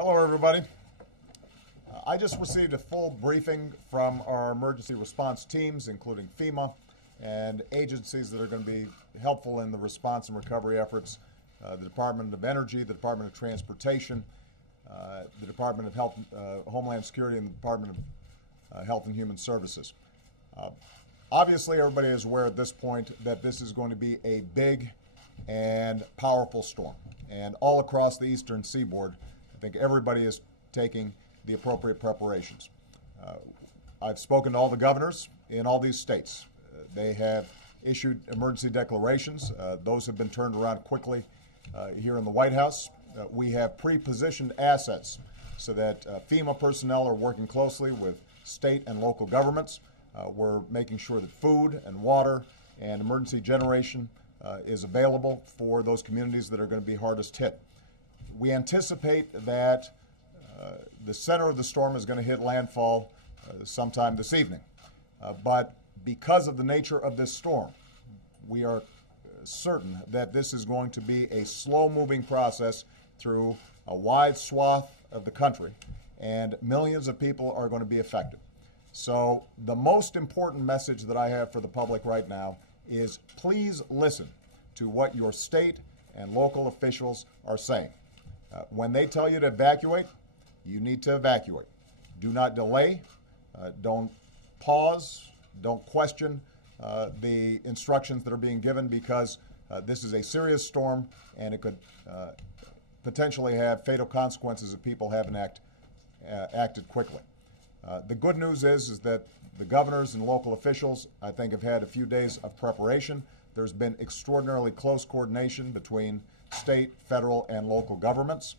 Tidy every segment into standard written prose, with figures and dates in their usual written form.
Hello, everybody. I just received a full briefing from our emergency response teams, including FEMA and agencies that are going to be helpful in the response and recovery efforts, the Department of Energy, the Department of Transportation, the Department of Health, Homeland Security, and the Department of Health and Human Services. Obviously, everybody is aware at this point that this is going to be a big and powerful storm. And all across the eastern seaboard, I think everybody is taking the appropriate preparations. I've spoken to all the governors in all these states. They have issued emergency declarations. Those have been turned around quickly here in the White House. We have pre-positioned assets so that FEMA personnel are working closely with state and local governments. We're making sure that food and water and emergency generation is available for those communities that are going to be hardest hit. We anticipate that the center of the storm is going to hit landfall sometime this evening. But because of the nature of this storm, we are certain that this is going to be a slow-moving process through a wide swath of the country, and millions of people are going to be affected. So the most important message that I have for the public right now is please listen to what your state and local officials are saying. When they tell you to evacuate, you need to evacuate. Do not delay. Don't pause. Don't question the instructions that are being given, because this is a serious storm and it could potentially have fatal consequences if people haven't acted quickly. The good news is that the governors and local officials, I think, have had a few days of preparation. There's been extraordinarily close coordination between state, federal, and local governments.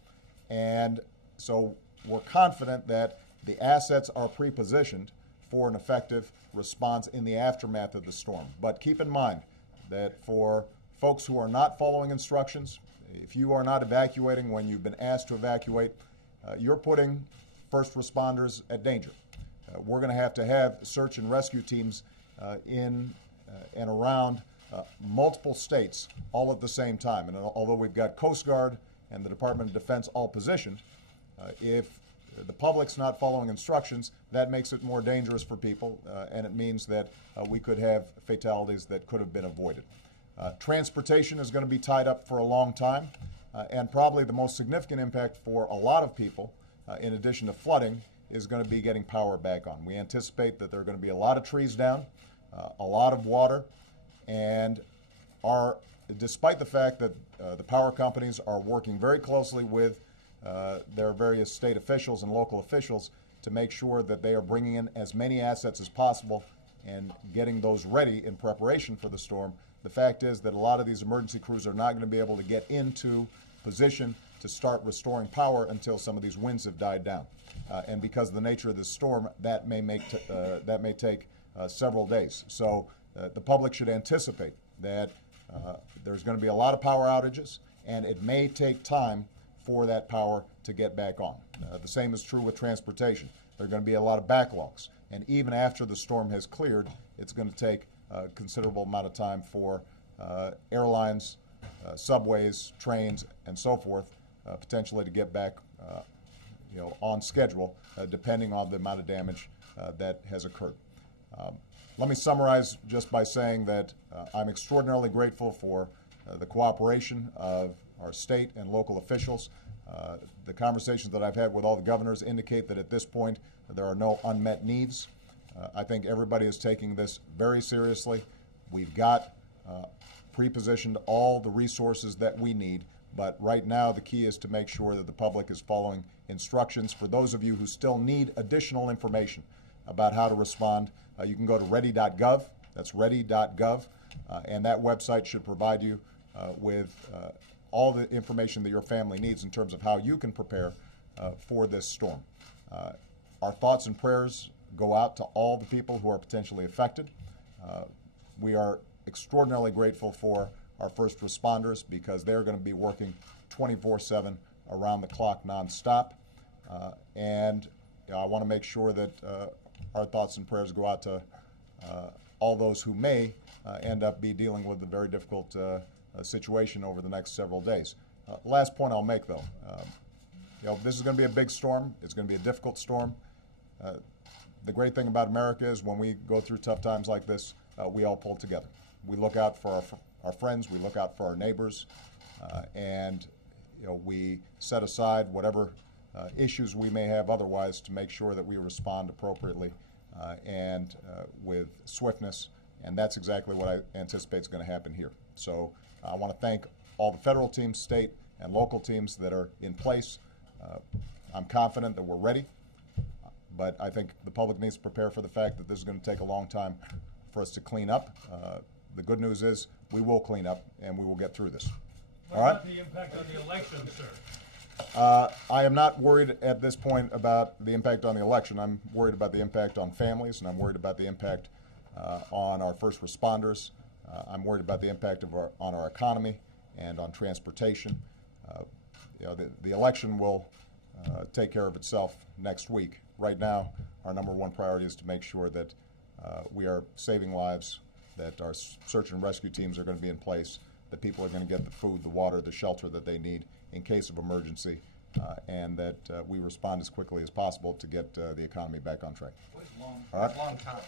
And so we're confident that the assets are pre-positioned for an effective response in the aftermath of the storm. But keep in mind that for folks who are not following instructions, if you are not evacuating when you've been asked to evacuate, you're putting first responders at danger. We're going to have search and rescue teams in and around multiple states all at the same time. And although we've got Coast Guard and the Department of Defense all positioned, if the public's not following instructions, that makes it more dangerous for people, and it means that we could have fatalities that could have been avoided. Transportation is going to be tied up for a long time, and probably the most significant impact for a lot of people, in addition to flooding, is going to be getting power back on. We anticipate that there are going to be a lot of trees down, a lot of water, and despite the fact that the power companies are working very closely with their various state officials and local officials to make sure that they are bringing in as many assets as possible and getting those ready in preparation for the storm, the fact is that a lot of these emergency crews are not going to be able to get into position to start restoring power until some of these winds have died down. And because of the nature of this storm, that may take several days. So the public should anticipate that there's going to be a lot of power outages, and it may take time for that power to get back on. The same is true with transportation. There are going to be a lot of backlogs, and even after the storm has cleared, it's going to take a considerable amount of time for airlines, subways, trains, and so forth, potentially to get back on schedule, depending on the amount of damage that has occurred. Let me summarize just by saying that I'm extraordinarily grateful for the cooperation of our state and local officials. The conversations that I've had with all the governors indicate that at this point there are no unmet needs. I think everybody is taking this very seriously. We've got pre-positioned all the resources that we need, but right now the key is to make sure that the public is following instructions. For those of you who still need additional information about how to respond, you can go to ready.gov. That's ready.gov, and that website should provide you with all the information that your family needs in terms of how you can prepare for this storm. Our thoughts and prayers go out to all the people who are potentially affected. We are extraordinarily grateful for our first responders because they're going to be working 24/7 around the clock nonstop. And I want to make sure that our thoughts and prayers go out to all those who may end up dealing with a very difficult situation over the next several days. Last point I'll make, though, This is going to be a big storm. It's going to be a difficult storm. The great thing about America is when we go through tough times like this, we all pull together. We look out for our friends, we look out for our neighbors, and we set aside whatever issues we may have otherwise to make sure that we respond appropriately and with swiftness, and that's exactly what I anticipate is going to happen here. So I want to thank all the federal teams, state and local teams that are in place. I'm confident that we're ready, but I think the public needs to prepare for the fact that this is going to take a long time for us to clean up. The good news is we will clean up and we will get through this. What about the impact on the election, sir? I am not worried at this point about the impact on the election. I'm worried about the impact on families, and I'm worried about the impact on our first responders. I'm worried about the impact on our economy and on transportation. The election will take care of itself next week. Right now, our number one priority is to make sure that we are saving lives, that our search and rescue teams are going to be in place, that people are going to get the food, the water, the shelter that they need in case of emergency, and that we respond as quickly as possible to get the economy back on track. Long time.